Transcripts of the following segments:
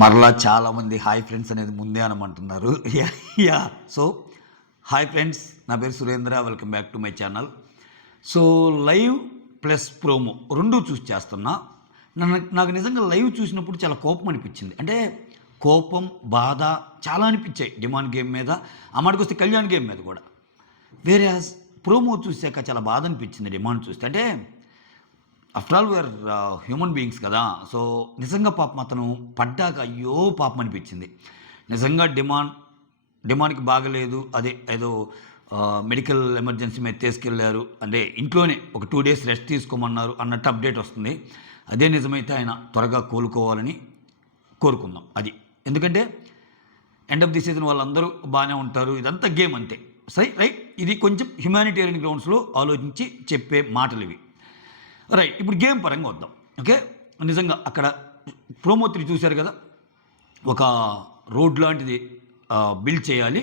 మరలా చాలామంది hi friends అనేది ముందే అనమంటున్నారు. యా సో హాయ్ ఫ్రెండ్స్, నా పేరు Surendra. Welcome back to my channel. So live plus promo రెండూ చూసి చేస్తున్నా. నాకు నిజంగా లైవ్ చూసినప్పుడు చాలా కోపం అనిపించింది. అంటే కోపం, బాధ చాలా అనిపించాయి డిమాండ్ గేమ్ మీద, ఆ మాటకు వస్తే కళ్యాణ్ గేమ్ మీద కూడా. వేరే ప్రోమో చూసాక చాలా బాధ అనిపించింది డిమాండ్ చూస్తే. అంటే after all we are human beings కదా. సో నిజంగా పాపం అతను పడ్డాక అయ్యో పాపం అనిపించింది. నిజంగా డిమాండ్కి బాగలేదు, అదే ఏదో మెడికల్ ఎమర్జెన్సీ మీద తీసుకెళ్ళారు, అంటే ఇంట్లోనే ఒక 2 days రెస్ట్ తీసుకోమన్నారు అన్నట్టు అప్డేట్ వస్తుంది. అదే నిజమైతే ఆయన త్వరగా కోలుకోవాలని కోరుకుందాం. అది ఎందుకంటే ఎండ్ ఆఫ్ ది సీజన్ వాళ్ళందరూ బాగానే ఉంటారు, ఇదంతా గేమ్ అంతే. సరే రైట్, ఇది కొంచెం హ్యుమానిటేరియన్ గ్రౌండ్స్లో ఆలోచించి చెప్పే మాటలు ఇవి. రైట్, ఇప్పుడు గేమ్ పరంగా వద్దాం. ఓకే, నిజంగా అక్కడ ప్రోమో 3 చూశారు కదా, ఒక రోడ్ లాంటిది బిల్డ్ చేయాలి,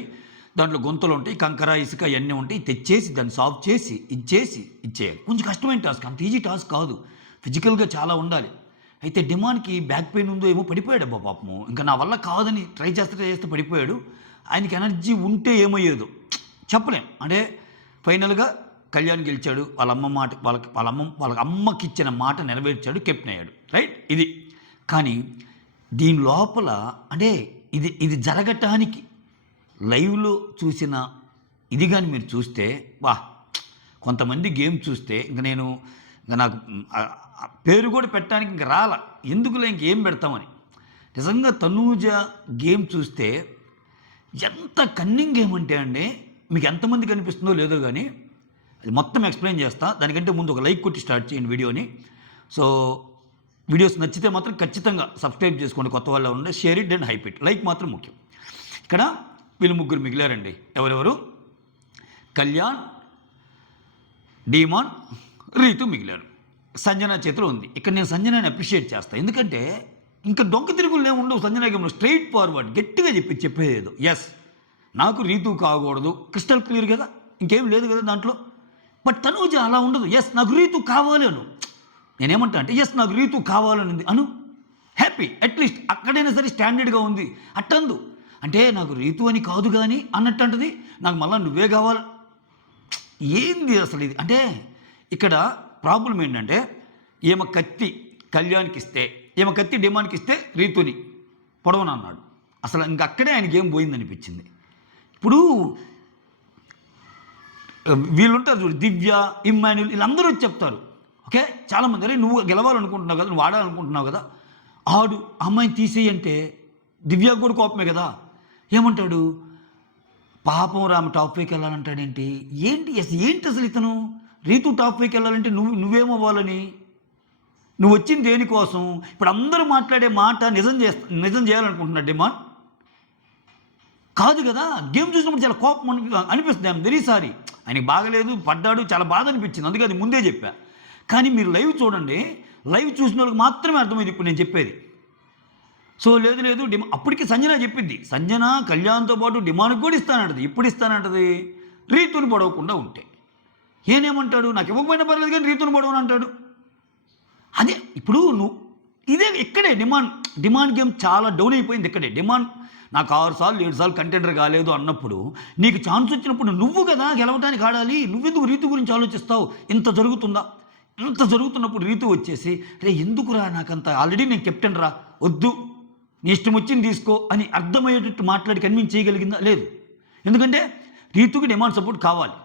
దాంట్లో గొంతులు ఉంటాయి, కంకర ఇసుక ఇవన్నీ ఉంటాయి, తెచ్చేసి దాన్ని సాల్వ్ చేసి ఇచ్చేయాలి. కొంచెం కష్టమైన టాస్క్, అంత ఈజీ టాస్క్ కాదు, ఫిజికల్గా చాలా ఉండాలి. అయితే డిమాండ్కి బ్యాక్ పెయిన్ ఉందో ఏమో, పడిపోయాడు అబ్బా పాపము. ఇంకా నా వల్ల కాదని ట్రై చేస్తే పడిపోయాడు. ఆయనకి ఎనర్జీ ఉంటే ఏమయ్యేదో చెప్పలేం. అంటే ఫైనల్గా కళ్యాణ్ గెలిచాడు, వాళ్ళ అమ్మకి ఇచ్చిన మాట నెరవేర్చాడు, కెప్టెన్ అయ్యాడు. రైట్, ఇది. కానీ దీని లోపల అంటే ఇది జరగటానికి లైవ్లో చూసిన ఇది కానీ మీరు చూస్తే కొంతమంది గేమ్ చూస్తే ఇంకా నాకు పేరు కూడా పెట్టడానికి ఇంక రాల, ఎందుకులే ఇంకేం పెడతామని. నిజంగా తనూజ గేమ్ చూస్తే ఎంత కన్నింగ్ గేమ్ అంటే అండి, మీకు ఎంతమంది కనిపిస్తుందో లేదో కానీ అది మొత్తం ఎక్స్ప్లెయిన్ చేస్తా. దానికంటే ముందు ఒక లైక్ కొట్టి స్టార్ట్ చేయండి వీడియోని. సో వీడియోస్ నచ్చితే మాత్రం ఖచ్చితంగా సబ్స్క్రైబ్ చేసుకోండి, కొత్త వాళ్ళు ఉండే, share it and hype it. Like మాత్రం ముఖ్యం. ఇక్కడ వీళ్ళు ముగ్గురు మిగిలారండి. ఎవరెవరు? కళ్యాణ్, డిమాండ్, రీతు మిగిలారు. సంజన చేతిలో ఉంది. ఇక్కడ నేను సంజనాని అప్రిషియేట్ చేస్తాను, ఎందుకంటే ఇంకా డొంక తిరుగులు ఏమి ఉండవు సంజన గేమ్లో. స్ట్రైట్ ఫార్వర్డ్ గట్టిగా చెప్పేదేదో. ఎస్, నాకు రీతు కాకూడదు, క్రిస్టల్ క్లియర్ కదా, ఇంకేం లేదు కదా దాంట్లో. బట్ తనూజ అలా ఉండదు. ఎస్, నాకు రీతు కావాలి అను. నేనేమంటా అంటే ఎస్, నాకు రీతు కావాలనుంది అను, హ్యాపీ. అట్లీస్ట్ అక్కడైనా సరే స్టాండర్డ్గా ఉంది. అట్టందు అంటే నాకు రీతు అని కాదు కానీ అన్నట్టు అంటది, నాకు మళ్ళీ నువ్వే కావాలి. ఏంది అసలు ఇది? అంటే ఇక్కడ ప్రాబ్లం ఏంటంటే, ఈమె కత్తి కళ్యాణ్కి ఇస్తే, ఈమె కత్తి డిమాండ్కి ఇస్తే రీతుని పొడవను అన్నాడు. అసలు ఇంకక్కడే ఆయనకి ఏం పోయిందనిపించింది. ఇప్పుడు వీళ్ళుంటారు చూడు, దివ్య, ఇమ్మాన్యుల్, వీళ్ళందరూ వచ్చి చెప్తారు. ఓకే, చాలామంది అరే నువ్వు గెలవాలనుకుంటున్నావు కదా, నువ్వు ఆడాలనుకుంటున్నావు కదా, ఆడు అమ్మాయిని తీసేయి అంటే దివ్యకు కూడా కోపమే కదా. ఏమంటాడు? పాపం రామ టాప్ 5కి వెళ్ళాలంటాడేంటి? ఏంటి అసలు ఇతను? రీతు టాప్ 5కి వెళ్ళాలంటే నువ్వేమవ్వాలని? నువ్వు వచ్చింది దేనికోసం? ఇప్పుడు అందరూ మాట్లాడే మాట నిజం చేయాలనుకుంటున్నాడు డిమాండ్ కాదు కదా. గేమ్ చూసినప్పుడు చాలా కోపం అనిపిస్తుంది. ఐఎమ్ వెరీ సారీ, ఆయనకి బాగలేదు, పడ్డాడు, చాలా బాధ అనిపించింది, అందుకే అది ముందే చెప్పా. కానీ మీరు లైవ్ చూడండి, లైవ్ చూసిన వాళ్ళకి మాత్రమే అర్థమైంది ఇప్పుడు నేను చెప్పేది. సో లేదు అప్పటికి సంజన చెప్పింది, సంజన కళ్యాణ్తో పాటు డిమాండ్కి కూడా ఇస్తానంటది. ఇప్పుడు ఇస్తానంటది రీతుని పొడవకుండా ఉంటే. ఏనేమంటాడు? నాకు ఇవ్వకపోయినా పర్లేదు కానీ రీతుని పొడవని అంటాడు. అదే ఇప్పుడు ఇదే ఇక్కడే డిమాండ్ గేమ్ చాలా డౌన్ అయిపోయింది. ఇక్కడే డిమాండ్ నాకు 6 సార్లు 7 సార్లు కంటెండర్ కాలేదు అన్నప్పుడు, నీకు ఛాన్స్ వచ్చినప్పుడు నువ్వు కదా గెలవడానికి ఆడాలి, నువ్వెందుకు రీతు గురించి ఆలోచిస్తావు? ఇంత జరుగుతున్నప్పుడు రీతు వచ్చేసి రే ఎందుకురా, నాకంత ఆల్రెడీ నేను కెప్టెన్ రా, వద్దు నీ ఇష్టం వచ్చింది తీసుకో అని అర్థమయ్యేటట్టు మాట్లాడి కన్విన్స్ చేయగలిగిందా? లేదు. ఎందుకంటే రీతుకి డిమాండ్ సపోర్ట్ కావాలి.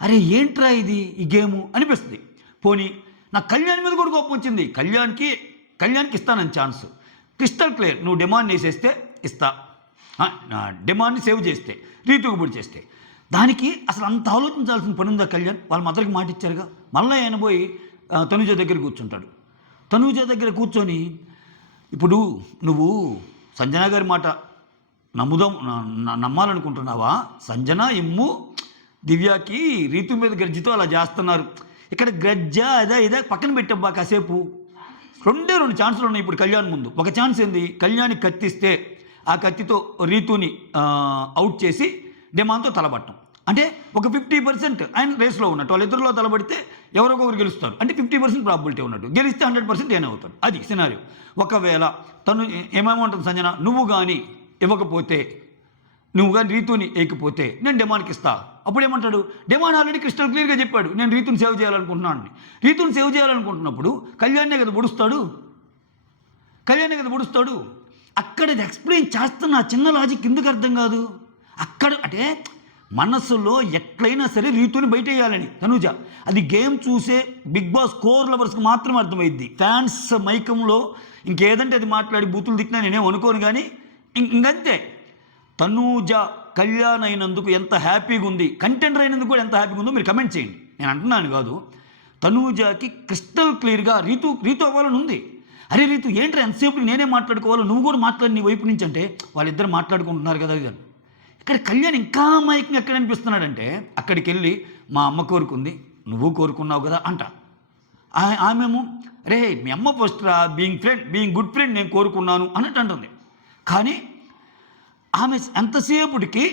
అరే ఏంట్రా ఇది ఈ గేము అనిపిస్తుంది. పోనీ నాకు కళ్యాణ్ మీద కూడా కోపం వచ్చింది. కళ్యాణ్కి ఇస్తానని ఛాన్స్ క్రిస్టల్ క్లియర్, నువ్వు డిమాండ్ వేసేస్తే ఇస్తా, డిమాండ్ని సేవ్ చేస్తే, రీతుకు పొడి చేస్తే, దానికి అసలు అంత ఆలోచించాల్సిన పని ఉందా కళ్యాణ్? వాళ్ళ మదర్కి మాట ఇచ్చారుగా. మళ్ళీ ఆయన పోయి తనూజ దగ్గర కూర్చుంటాడు. తనూజ దగ్గర కూర్చొని ఇప్పుడు నువ్వు సంజన గారి మాట నమ్మాలనుకుంటున్నావా? సంజన ఇమ్ము దివ్యాకి రీతు మీద గర్జితో అలా చేస్తున్నారు. ఇక్కడ గజ్జా ఇదే పక్కన పెట్టబ్బా కాసేపు. 2 ఛాన్సులు ఉన్నాయి ఇప్పుడు కళ్యాణ్ ముందు. ఒక ఛాన్స్ ఏంది, కళ్యాణ్కి కత్తిస్తే ఆ కత్తితో రీతుని అవుట్ చేసి డిమాండ్తో తలబట్టం. అంటే ఒక 50% ఆయన రేస్లో ఉన్నట్టు, వాళ్ళిద్దరిలో తలబడితే ఎవరొకరు గెలుస్తారు అంటే 50% ప్రాబిలిటీ ఉన్నట్టు, గెలిస్తే 100% ఏనే అవుతాడు. అది సినారియో. ఒకవేళ తను ఏమేమంటుంది సంజన, నువ్వు కానీ ఇవ్వకపోతే, నువ్వు కానీ రీతుని వేయకపోతే నేను డెమాన్కి ఇస్తా. అప్పుడు ఏమంటాడు, డెమాన్ ఆల్రెడీ క్రిస్టల్ క్లియర్గా చెప్పాడు నేను రీతుని సేవ్ చేయాలనుకుంటున్నాను. రీతుని సేవ్ చేయాలనుకుంటున్నప్పుడు కళ్యాణ్నే కదా పొడుస్తాడు. అక్కడ ఎక్స్ప్లెయిన్ చేస్తున్న చిన్న లాజిక్ ఎందుకు అర్థం కాదు? అక్కడ అంటే మనసులో ఎట్లయినా సరే రీతుని బయట వేయాలని తనుజ. అది గేమ్ చూసే బిగ్ బాస్ కోర్ లవర్స్కి మాత్రం అర్థమైద్ది. ఫ్యాన్స్ మైకంలో ఇంకేదంటే అది మాట్లాడి బూతులు తిట్టినా నేనేం అనుకోను, కానీ ఇంకంతే. తనూజ కళ్యాణ్ అయినందుకు ఎంత హ్యాపీగా ఉంది, కంటెండర్ అయినందుకు కూడా ఎంత హ్యాపీగా ఉందో మీరు కమెంట్ చేయండి. నేను అంటున్నాను కాదు, తనూజకి క్రిస్టల్ క్లియర్గా రీతు అవ్వాలని ఉంది. అరే రీతు ఏంట్రా ఎంతసేపు నేనే మాట్లాడుకోవాలి, నువ్వు కూడా మాట్లాడి నీ వైపు నుంచి అంటే వాళ్ళిద్దరు మాట్లాడుకుంటున్నారు కదా. ఇది ఇక్కడ కళ్యాణ్ ఇంకా అమాయకంగా ఎక్కడ అనిపిస్తున్నాడంటే, అక్కడికి వెళ్ళి మా అమ్మ కోరుకుంది నువ్వు కోరుకున్నావు కదా అంట. ఆమెమో రే మీ అమ్మ ఫస్ట్ రా, బీయింగ్ గుడ్ ఫ్రెండ్ నేను కోరుకున్నాను అన్నట్టు అంటుంది. కానీ ఆమె ఎంతసేపుడికి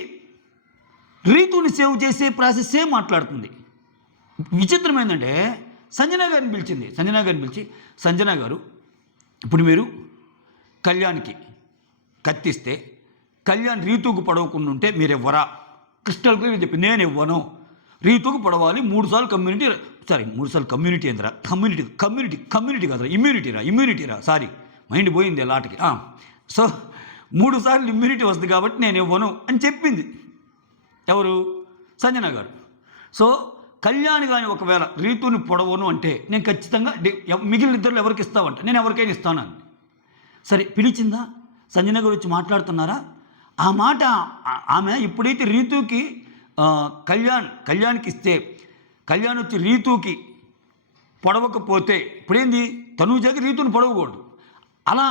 రీతుని సేవ్ చేసే ప్రాసెస్సే మాట్లాడుతుంది. విచిత్రం ఏంటంటే సంజన గారిని పిలిచి సంజన గారు ఇప్పుడు మీరు కళ్యాణ్కి కత్తిస్తే కళ్యాణ్ రీతుకు పడవకుండా ఉంటే మీరు ఇవ్వరా? క్రిస్టల్ క్లియర్ చెప్పి నేను ఇవ్వను, రీతుకు పడవాలి. 3 సార్లు కమ్యూనిటీ ఏందిరా, కమ్యూనిటీ కాదురా, ఇమ్యూనిటీరా సారీ మైండ్ పోయింది లాటకి. సో 3 సార్లు ఇమ్యూనిటీ వస్తుంది కాబట్టి నేను ఇవ్వను అని చెప్పింది ఎవరు? సంజన గారు. సో కళ్యాణ్ కానీ ఒకవేళ రీతుని పొడవను అంటే నేను ఖచ్చితంగా మిగిలిన ఇద్దరు ఎవరికి ఇస్తావంట, నేను ఎవరికైనా ఇస్తానని. సరే పిలిచిందా? సంజన గారు వచ్చి మాట్లాడుతున్నారా? ఆ మాట ఆమె ఎప్పుడైతే రీతుకి కళ్యాణ్కి ఇస్తే కళ్యాణ్ వచ్చి రీతుకి పొడవకపోతే ఇప్పుడేంది తనూజకి రీతుని పొడవకూడదు. అలా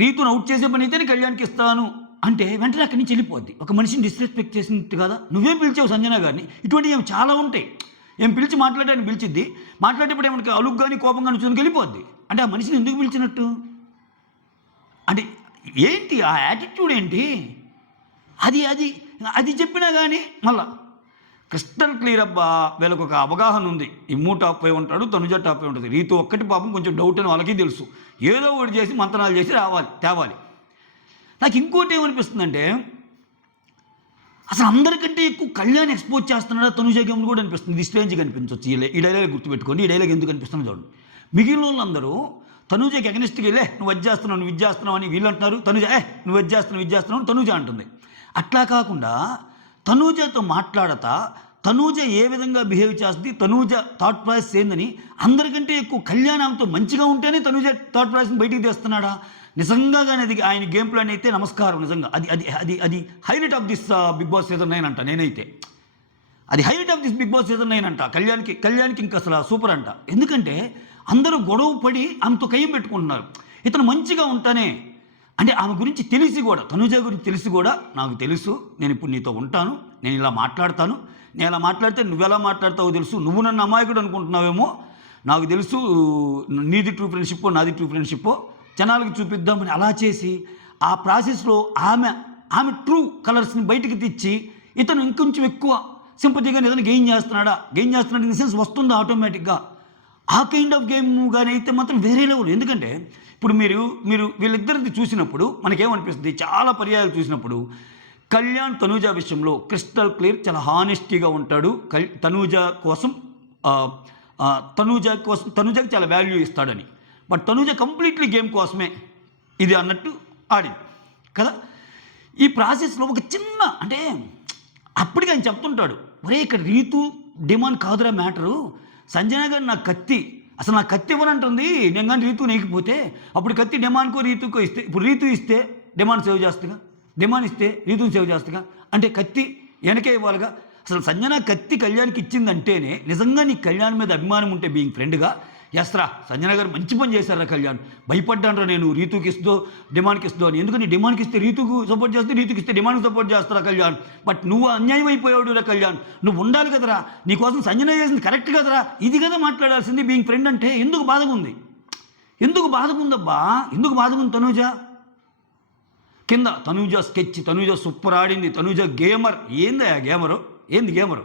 రీతును అవుట్ చేసే పని అయితేనే కళ్యాణ్కి ఇస్తాను అంటే వెంటనే అక్కడి నుంచి వెళ్ళిపోద్ది. ఒక మనిషిని డిస్రెస్పెక్ట్ చేసినట్టు కదా. నువ్వేం పిలిచావు సంజన గారిని? ఇటువంటివి ఏమి చాలా ఉంటాయి. ఏం పిలిచి మాట్లాడడానికి పిలిచిద్ది, మాట్లాడేప్పుడు ఏమన్నా అలుగు కానీ కోపం కానీ చూసుకొని వెళ్ళిపోద్ది. అంటే ఆ మనిషిని ఎందుకు పిలిచినట్టు? అంటే ఏంటి ఆ యాటిట్యూడ్ ఏంటి? అది చెప్పినా కానీ మళ్ళా క్రిస్టల్ క్లియర్ అబ్బా వీళ్ళకు ఒక అవగాహన ఉంది. ఇమ్ము టాప్ 5 ఉంటాడు, తనుజ టాప్ 5 ఉంటుంది. రీతు ఒక్కటి పాపం కొంచెం డౌట్ అని వాళ్ళకి తెలుసు. ఏదో ఒకటి చేసి మంతనాలు చేసి తేవాలి. నాకు ఇంకోటి ఏమనిపిస్తుందంటే అసలు అందరికంటే ఎక్కువ కళ్యాణ్ ఎక్స్పోజ్ చేస్తున్నాడా తనుజ గేమ్ని కూడా అనిపిస్తుంది. ఇది స్ట్రేంజ్గా అనిపించవచ్చు. ఈ డైలాగ్ గుర్తుపెట్టుకోండి. ఈ డైలాగ్ ఎందుకు అనిపిస్తుందో చూడండి. మిగిలిన వాళ్ళందరూ తనుజకి అగనిస్ట్కి వెళ్ళే నువ్వు అది చేస్తున్నావు అని వీళ్ళు అంటున్నారు. తనుజ నువ్వు అది చేస్తున్నావు అని తనుజ అంటుంది. అట్లా కాకుండా తనూజతో మాట్లాడతా తనూజ ఏ విధంగా బిహేవ్ చేస్తుంది, తనూజ థాట్ ప్రాసెస్ ఏందని అందరికంటే ఎక్కువ కళ్యాణంతో మంచిగా ఉంటేనే తనూజ థాట్ ప్రాసెస్ని బయటికి తెస్తున్నాడా? నిజంగా కానీ అది ఆయన గేమ్ ప్లాన్ అయితే నమస్కారం. నిజంగా అది highlight of this Bigg Boss season 9 అంట. నేనైతే అది highlight of this Bigg Boss season 9 అంట. కళ్యాణ్కి ఇంకా అసలు సూపర్ అంట. ఎందుకంటే అందరూ గొడవ పడి ఆమెతో కయ్యం పెట్టుకుంటున్నారు. ఇతను మంచిగా ఉంటానే అంటే ఆమె గురించి తెలిసి కూడా, తనూజ గురించి తెలిసి కూడా నాకు తెలుసు నేను ఇప్పుడు నీతో ఉంటాను, నేను ఇలా మాట్లాడతాను, నేను ఇలా మాట్లాడితే నువ్వెలా మాట్లాడతావో తెలుసు, నువ్వు నన్ను అమాయకుడు అనుకుంటున్నావేమో నాకు తెలుసు, నీది ట్రూ ఫ్రెండ్షిప్ నాది ట్రూ ఫ్రెండ్షిప్ జనాలకు చూపిద్దామని అలా చేసి ఆ ప్రాసెస్లో ఆమె ట్రూ కలర్స్ని బయటికి తెచ్చి ఇతను ఇంకొంచెం ఎక్కువ సింపతిగా ఏదైనా గెయిన్ చేస్తున్నాడు ఇన్ ద సెన్స్ వస్తుందా ఆటోమేటిక్గా? ఆ కైండ్ ఆఫ్ గేమ్ కానీ అయితే మాత్రం వేరే లెవెల్. ఎందుకంటే ఇప్పుడు మీరు వీళ్ళిద్దరిది చూసినప్పుడు మనకేమనిపిస్తుంది, చాలా పర్యాయాలు చూసినప్పుడు కళ్యాణ్ తనూజ విషయంలో క్రిస్టల్ క్లియర్, చాలా హానెస్టీగా ఉంటాడు. తనూజకి చాలా వాల్యూ ఇస్తాడని. బట్ తనూజ కంప్లీట్లీ గేమ్ కోసమే ఇది అన్నట్టు ఆడింది కదా. ఈ ప్రాసెస్లో ఒక చిన్న అంటే అప్పటికి ఆయన చెప్తుంటాడు, ఒరే ఇక్కడ రీతు డిమాండ్ కాదురా మ్యాటరు, సంజన గారు నాకు కత్తి అసలు నాకు కత్తి ఇవ్వనంటుంది, నేను కానీ రీతు నేకపోతే అప్పుడు కత్తి డిమాండ్కో రీతుకో ఇస్తే, ఇప్పుడు రీతు ఇస్తే డిమాండ్ సేవ్ చేస్తుగా, డిమాండ్ ఇస్తే రీతుని సేవ్ చేస్తుగా, అంటే కత్తి వెనకే ఇవ్వాలిగా. అసలు సంజన కత్తి కళ్యాణ్కి ఇచ్చిందంటేనే నిజంగా నీకు కళ్యాణ్ మీద అభిమానం ఉంటే బీయింగ్ ఫ్రెండ్గా ఎస్రా సంజన గారు మంచి పని చేశారా కళ్యాణ్, భయపడ్డానరా నేను రీతుకి ఇస్తో డిమాండ్కి ఇస్తో అని. ఎందుకంటే డిమాండ్కి ఇస్తే రీతుకు సపోర్ట్ చేస్తే, రీతుకి ఇస్తే డిమాండ్కి సపోర్ట్ చేస్తారా కళ్యాణ్. బట్ నువ్వు అన్యాయం అయిపోయావు రా కళ్యాణ్, నువ్వు ఉండాలి కదరా, నీకోసం సంజన చేసింది కరెక్ట్ కదరా, ఇది కదా మాట్లాడాల్సింది బీయింగ్ ఫ్రెండ్ అంటే. ఎందుకు బాధగా ఉంది అబ్బా, ఎందుకు బాధగా ఉంది? తనూజ కింద తనూజ స్కెచ్, తనూజ సూపర్ ఆడింది, తనూజ గేమర్. ఏంది గేమరు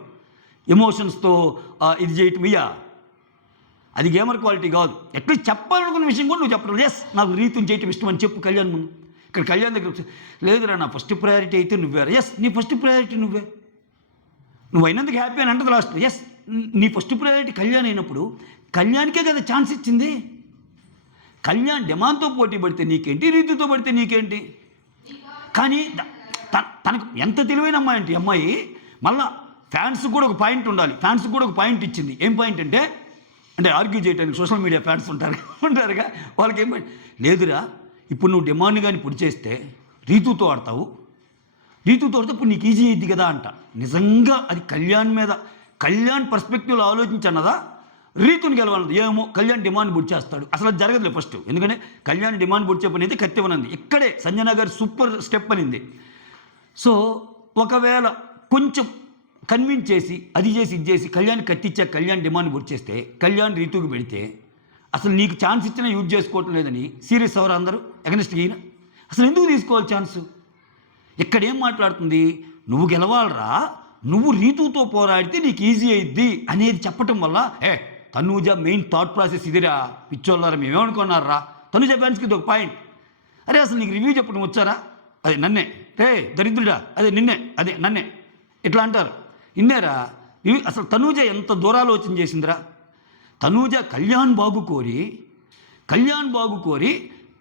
ఎమోషన్స్తో ఇది చేయటం. అది గేమర్ క్వాలిటీ కాదు. అట్లీస్ట్ చెప్పాలనుకున్న విషయం కూడా నువ్వు చెప్పడం, ఎస్ నాకు రీతుని చేయటం ఇష్టం అని చెప్పు కళ్యాణ్ ముందు. ఇక్కడ కళ్యాణ్ దగ్గర లేదురా నా ఫస్ట్ ప్రయారిటీ అయితే నువ్వేరా, ఎస్ నీ ఫస్ట్ ప్రయారిటీ నువ్వే, నువ్వు అయినందుకు హ్యాపీ అని అంటది లాస్ట్. ఎస్ నీ ఫస్ట్ ప్రయారిటీ కళ్యాణ్ అయినప్పుడు కళ్యాణ్కే కదా ఛాన్స్ ఇచ్చింది. కళ్యాణ్ డిమాండ్తో పోటీ పడితే నీకేంటి, రీతుతో పడితే నీకేంటి. కానీ తనకు ఎంత తెలివైన అమ్మాయి అంటే అమ్మాయి మళ్ళా ఫ్యాన్స్కి కూడా ఒక పాయింట్ ఉండాలి. ఫ్యాన్స్కి కూడా ఒక పాయింట్ ఇచ్చింది. ఏం పాయింట్ అంటే ఆర్గ్యూ చేయడానికి సోషల్ మీడియా ఫ్యాన్స్ ఉంటారుగా వాళ్ళకి ఏం పాయింట్ లేదురా, ఇప్పుడు నువ్వు డిమాండ్ కానీ పొడి చేస్తే రీతుతో ఆడతావు, రీతుతో ఆడితే ఇప్పుడు నీకు ఈజీ అయ్యిద్ది కదా అంట. నిజంగా అది కళ్యాణ్ పర్స్పెక్టివ్లో ఆలోచించన్నదా రీతుని గెలవాలన్నది. ఏమో కళ్యాణ్ డిమాండ్ బుడ్ చేస్తాడు, అసలు అది జరగదులే ఫస్ట్. ఎందుకంటే కళ్యాణ్ డిమాండ్ బుడ్ చెప్పని అయితే కత్తివనంది. ఇక్కడే సంజన గారు సూపర్ స్టెప్ అనింది. సో ఒకవేళ కొంచెం కన్విన్స్ చేసి అది చేసి ఇది చేసి కళ్యాణ్ కత్తిచ్చా కళ్యాణ్ డిమాండ్ బుడ్ చేస్తే కళ్యాణ్ రీతుకి పెడితే అసలు నీకు ఛాన్స్ ఇచ్చినా యూజ్ చేసుకోవటం లేదని సీరియస్ అవరు అందరూ ఎగనిస్ట్గా ఈయన. అసలు ఎందుకు తీసుకోవాలి ఛాన్సు? ఇక్కడేం మాట్లాడుతుంది, నువ్వు గెలవాలరా, నువ్వు రీతుతో పోరాడితే నీకు ఈజీ అయ్యిద్ది అనేది చెప్పటం వల్ల తనూజ మెయిన్ థాట్ ప్రాసెస్ ఇదిరా పిచ్చోళ్ళారా, మేమేమనుకున్నారా తనూజ ఫ్యాన్స్కి ఇది ఒక పాయింట్. అరే అసలు నీకు రివ్యూ చెప్పడం వచ్చారా, అదే నన్నే, దరిద్రుడా అదే నిన్నే, అదే నన్నే ఇట్లా అంటారు. ఇన్నేరా అసలు తనూజ ఎంత దూరాలోచన చేసిందిరా. తనూజ కళ్యాణ్ బాగు కోరి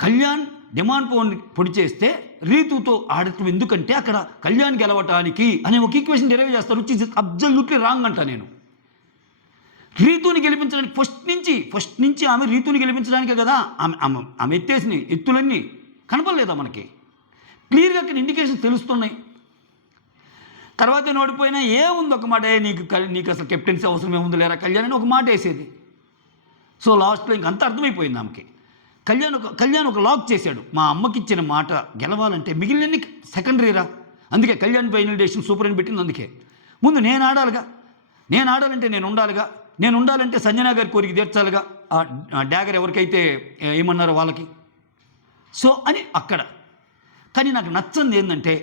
కళ్యాణ్ డిమాండ్ పొడి చేస్తే రీతుతో ఆడటం ఎందుకంటే అక్కడ కళ్యాణ్ గెలవటానికి అనే ఒక ఈక్వేషన్ డెరైవ్ చేస్తారు, విచ్ ఇస్ అబ్జల్యూట్లీ రాంగ్ అంట నేను. రీతుని గెలిపించడానికి ఫస్ట్ నుంచి ఆమె రీతుని గెలిపించడానికే కదా ఆమె ఎత్తేసిన ఎత్తులన్నీ కనపడలేదా మనకి? క్లియర్గా అక్కడ ఇండికేషన్స్ తెలుస్తున్నాయి. తర్వాత ఓడిపోయినా ఏముంది ఒక మాట, నీకు అసలు కెప్టెన్సీ అవసరం ఏముంది లేరా కళ్యాణ్ అని ఒక మాట వేసేది. సో లాస్ట్లో ఇంకంతా అర్థమైపోయింది ఆమెకి. కళ్యాణ్ ఒక లాక్ చేశాడు, మా అమ్మకి ఇచ్చిన మాట గెలవాలంటే మిగిలినన్ని సెకండరీరా. అందుకే కళ్యాణ్ ఫైనల్ డెసిషన్ సూపర్ అని పెట్టింది. అందుకే ముందు నేను ఆడాలిగా, నేను ఉండాలంటే సంజన గారి కోరిక తీర్చాలిగా, డ్యాగర్ ఎవరికైతే ఏమన్నారో వాళ్ళకి. సో అని అక్కడ. కానీ నాకు నచ్చంది ఏంటంటే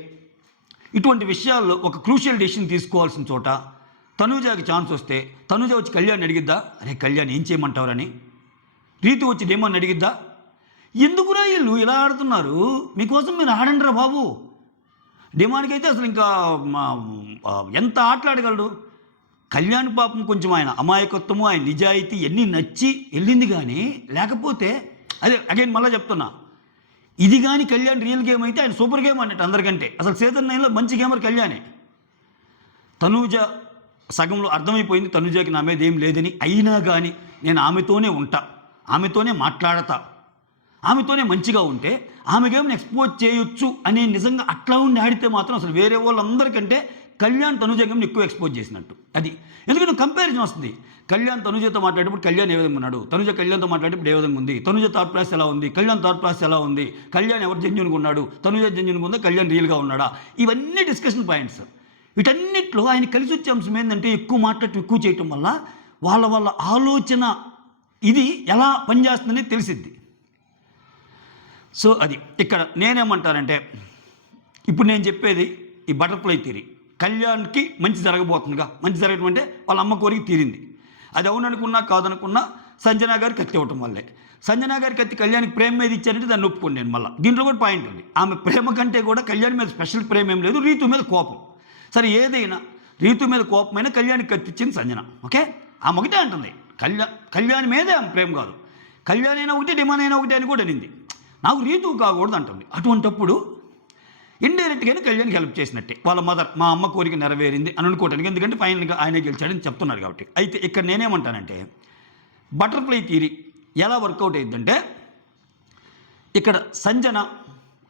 ఇటువంటి విషయాల్లో ఒక క్రూషియల్ డెసిషన్ తీసుకోవాల్సిన చోట తనూజాకి ఛాన్స్ వస్తే తనూజ వచ్చి కళ్యాణ్ అడిగిద్దా, అరే కళ్యాణ్ ఏం చేయమంటారని. రీతు వచ్చి డేమోని అడిగిద్దా, ఎందుకురా వీళ్ళు ఇలా ఆడుతున్నారు, మీకోసం మీరు ఆడండిరా బాబు. డిమాండ్కి అసలు ఇంకా ఎంత ఆటలాడగలడు. కళ్యాణ్ పాపం కొంచెం ఆయన అమాయకత్వము ఆయన నిజాయితీ ఎన్ని నచ్చి వెళ్ళింది. కానీ లేకపోతే అదే అగైన్ మళ్ళీ చెప్తున్నా, ఇది కానీ కళ్యాణ్ రియల్ గేమ్ అయితే ఆయన సూపర్ గేమ్ అన్నట్టు అందరికంటే. అసలు సీజన్ 9లో మంచి గేమర్ కళ్యాణే. తనూజ సగంలో అర్థమైపోయింది తనూజకి నా మీద ఏం లేదని. అయినా కానీ నేను ఆమెతోనే ఉంటా, ఆమెతోనే మాట్లాడతా, ఆమెతోనే మంచిగా ఉంటే ఆమె గేమ్ని ఎక్స్పోజ్ చేయొచ్చు అనే నిజంగా అట్లా ఉండి ఆడితే మాత్రం అసలు వేరే వాళ్ళందరికంటే కళ్యాణ్ తనూజ గేమ్ని ఎక్కువ ఎక్స్పోజ్ చేసినట్టు. అది ఎందుకంటే కంపారిజన్ వస్తుంది. కళ్యాణ్ తనూజతో మాట్లాడేటప్పుడు కళ్యాణ్ ఏ విధంగా ఉన్నాడు, తనూజ కళ్యాణ్తో మాట్లాడేటప్పుడు ఏ విధంగా ఉంది, తనూజ థాట్ ప్రాసెస్ ఎలా ఉంది, కళ్యాణ్ థాట్ ప్రాసెస్ ఎలా ఉంది, కళ్యాణ్ ఎవరు జెన్యూన్గా ఉన్నాడు, తనూజ జెన్యూన్గా ఉందా, కళ్యాణ్ రియల్గా ఉన్నాడా, ఇవన్నీ డిస్కషన్ పాయింట్స్. వీటన్నిటిలో ఆయన కలిసి వచ్చే అంశం ఏంటంటే ఎక్కువ మాట్లాడటం ఎక్కువ చేయటం వల్ల వాళ్ళ ఆలోచన ఇది ఎలా పనిచేస్తుందని తెలిసిద్ది. సో అది ఇక్కడ నేనేమంటానంటే ఇప్పుడు నేను చెప్పేది ఈ బటర్ఫ్లై థియరీ. కళ్యాణ్కి మంచి జరగబోతుందిగా, మంచి జరగటం అంటే వాళ్ళ అమ్మ కోరిక తీరింది. అది అవుననుకున్నా కాదనుకున్నా సంజన గారికి కత్తి ఇవ్వటం వల్లే. సంజన గారికి కత్తి కళ్యాణ్కి ప్రేమ మీద ఇచ్చారంటే దాన్ని ఒప్పుకోండి నేను. మళ్ళీ దీంట్లో కూడా పాయింట్ ఉంది, ఆమె ప్రేమ కంటే కూడా కళ్యాణ్ మీద స్పెషల్ ప్రేమ ఏం లేదు, రీతు మీద కోపం. సరే ఏదైనా రీతు మీద కోపమైనా కళ్యాణ్కి కత్తి ఇచ్చింది సంజన. ఓకే ఆమె ఒకటే అంటుంది, కళ్యాణ్ మీదే ఆమె ప్రేమ కాదు, కళ్యాణ్ అయినా ఒకటే డిమాండ్ అయినా ఒకటే అని కూడా అనింది. నాకు రీతు కాకూడదు అంటుంది. అటువంటప్పుడు ఇండైరెక్ట్గానే కళ్యాణ్కి హెల్ప్ చేసినట్టే. వాళ్ళ మదర్ మా అమ్మ కోరిక నెరవేరింది అని అనుకోవటానికి, ఎందుకంటే ఫైనల్గా ఆయనే గెలిచాడని చెప్తున్నారు కాబట్టి. అయితే ఇక్కడ నేనేమంటానంటే బటర్ఫ్లై థియరీ ఎలా వర్కౌట్ అయ్యిందంటే ఇక్కడ సంజన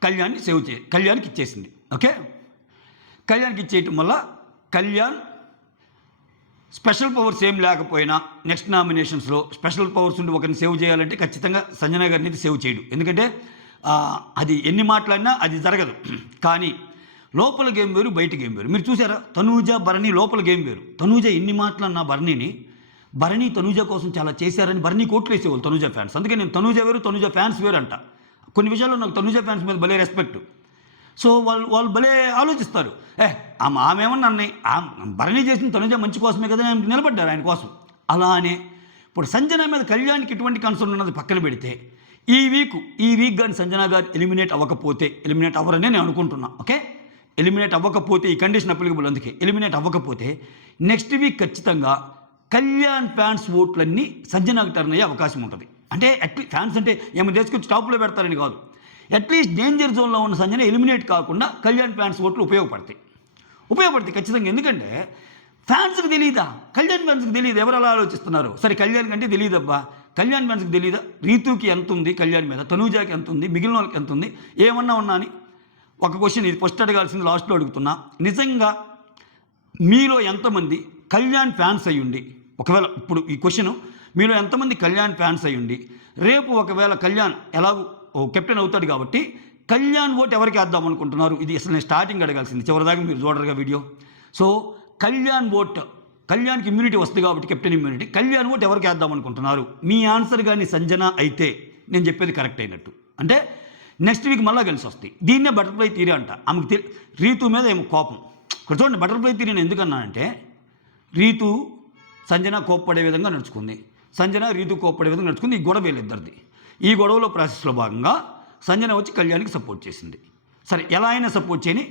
కళ్యాణ్కి ఇచ్చేసింది. ఓకే కళ్యాణ్కి ఇచ్చేయటం వల్ల కళ్యాణ్ స్పెషల్ పవర్స్ ఏం లేకపోయినా నెక్స్ట్ నామినేషన్స్లో స్పెషల్ పవర్స్ ఉండి ఒకరిని సేవ్ చేయాలంటే ఖచ్చితంగా సంజన గారిని సేవ్ చేయడు. ఎందుకంటే అది ఎన్ని మాట్లాడినా అది జరగదు. కానీ లోపల గేమ్ వేరు, బయట గేమ్ వేరు. మీరు చూసారా తనూజ భరణి లోపల గేమ్ వేరు. తనూజ ఎన్ని మాట్లాడినా భరణి తనూజ కోసం చాలా చేశారని భరణి కోట్లు వేసేవాళ్ళు తనూజ ఫ్యాన్స్. అందుకే నేను తనూజ వేరు తనూజ ఫ్యాన్స్ వేరు అంట. కొన్ని విషయాల్లో నాకు తనూజ ఫ్యాన్స్ మీద భలే రెస్పెక్ట్. సో వాళ్ళు భలే ఆలోచిస్తారు, ఆమె ఏమన్నా అన్నాయి, భరణి చేసిన తనూజ మంచి కోసమే కదా నిలబడ్డారు ఆయన కోసం. అలానే ఇప్పుడు సంజన మీద కళ్యాణ్కి ఎటువంటి కన్సర్న్ ఉన్నది పక్కన పెడితే ఈ వీక్ కానీ సంజన గారు ఎలిమినేట్ అవ్వకపోతే, ఎలిమినేట్ అవ్వరనే నేను అనుకుంటున్నా, ఓకే, ఎలిమినేట్ అవ్వకపోతే ఈ కండిషన్ అప్లికబుల్, అందుకే ఎలిమినేట్ అవ్వకపోతే నెక్స్ట్ వీక్ ఖచ్చితంగా కళ్యాణ్ ఫ్యాన్స్ ఓట్లన్నీ సంజనాకి టర్న్ అయ్యే అవకాశం ఉంటుంది. అంటే అట్లీస్ట్ ఫ్యాన్స్ అంటే ఏమో తీసుకొచ్చి టాప్లో పెడతారని కాదు, అట్లీస్ట్ డేంజర్ జోన్లో ఉన్న సంజన ఎలిమినేట్ కాకుండా కళ్యాణ్ ఫ్యాన్స్ ఓట్లు ఉపయోగపడతాయి ఖచ్చితంగా. ఎందుకంటే ఫ్యాన్స్కి తెలియదా, కళ్యాణ్ ఫ్యాన్స్కి తెలియదు ఎవరు అలా ఆలోచిస్తున్నారు. సరే కళ్యాణ్ కంటే తెలియదబ్బా, కళ్యాణ్ ఫ్యాన్స్కి తెలియదా రీతుకి ఎంత ఉంది కళ్యాణ్ మీద, తనూజాకి ఎంత ఉంది, మిగిలిన వాళ్ళకి ఎంత ఉంది, ఏమన్నా ఉన్నా అని ఒక క్వశ్చన్ ఇది ఫస్ట్ అడగాల్సింది, లాస్ట్లో అడుగుతున్నా. నిజంగా మీలో ఎంతమంది కళ్యాణ్ ఫ్యాన్స్ అయ్యుండి, ఒకవేళ ఇప్పుడు ఈ క్వశ్చన్ మీలో ఎంతమంది కళ్యాణ్ ఫ్యాన్స్ అయ్యుండి రేపు ఒకవేళ కళ్యాణ్ ఎలాగో కెప్టెన్ అవుతాడు కాబట్టి కళ్యాణ్ ఓటు ఎవరికి వేద్దాం అనుకుంటున్నారు? ఇది అసలు నేను స్టార్టింగ్ అడగాల్సింది, చివరిదాకా మీరు చూడరుగా వీడియో. సో కళ్యాణ్ ఓట్, కళ్యాణ్కి ఇమ్యూనిటీ వస్తుంది కాబట్టి కెప్టెన్ ఇమ్యూనిటీ, కళ్యాణ్ ఓటు ఎవరికి వేద్దాం అనుకుంటున్నారు? మీ ఆన్సర్ కానీ సంజన అయితే నేను చెప్పేది కరెక్ట్ అయినట్టు. అంటే నెక్స్ట్ వీక్ మళ్ళీ కలిసి వస్తాయి. దీన్నే బటర్ఫ్లై థియరీ అంట. ఆమెకు రీతు మీద ఏమో కోపం. ఇక్కడ చూడండి, బటర్ఫ్లై థియరీ నేను ఎందుకన్నానంటే రీతు సంజన కోప్పడే విధంగా నడుచుకుంది, సంజన రీతు కోప్పడే విధంగా నడుచుకుంది. ఈ గొడవ వీళ్ళిద్దరిది. ఈ గొడవలో ప్రాసెస్లో భాగంగా సంజన వచ్చి కళ్యాణ్కి సపోర్ట్ చేసింది. సరే ఎలా అయినా సపోర్ట్ చేయని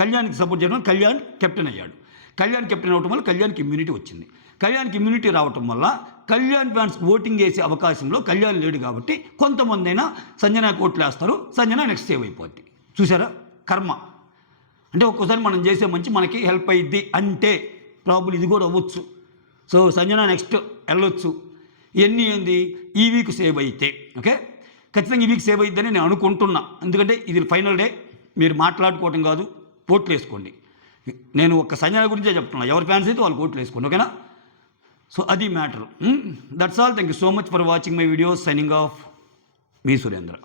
కళ్యాణ్కి సపోర్ట్ చేయడం వల్ల కళ్యాణ్ కెప్టెన్ అయ్యాడు. కళ్యాణ్ కెప్టెన్ అవ్వడం వల్ల కళ్యాణ్కి ఇమ్యూనిటీ వచ్చింది. కళ్యాణ్కి ఇమ్యూనిటీ రావటం వల్ల కళ్యాణ్ ఫ్యాన్స్ ఓటింగ్ వేసే అవకాశంలో కళ్యాణ్ లేడు కాబట్టి కొంతమంది అయినా సంజన ఓట్లు వేస్తారు, సంజన నెక్స్ట్ సేవ్ అయిపోద్ది. చూసారా కర్మ అంటే ఒక్కోసారి మనం చేసే మంచి మనకి హెల్ప్ అయ్యిద్ది అంటే ప్రాబ్లం ఇది కూడా అవ్వచ్చు. సో సంజన నెక్స్ట్ వెళ్ళొచ్చు. ఇవన్నీ ఏంది ఈ వీక్ సేవ్ అయితే, ఓకే, ఖచ్చితంగా ఈ వీక్ సేవ్ అయిద్దని నేను అనుకుంటున్నా. ఎందుకంటే ఇది ఫైనల్ డే, మీరు మాట్లాడుకోవటం కాదు, ఓట్లు వేసుకోండి. నేను ఒక సంజన గురించే చెప్తున్నా, ఎవరి ఫ్యాన్స్ అయితే వాళ్ళు ఓట్లు వేసుకోండి, ఓకేనా. సో అది matter. That's all. Thank you so much for watching my videos. Signing off, me Surendra.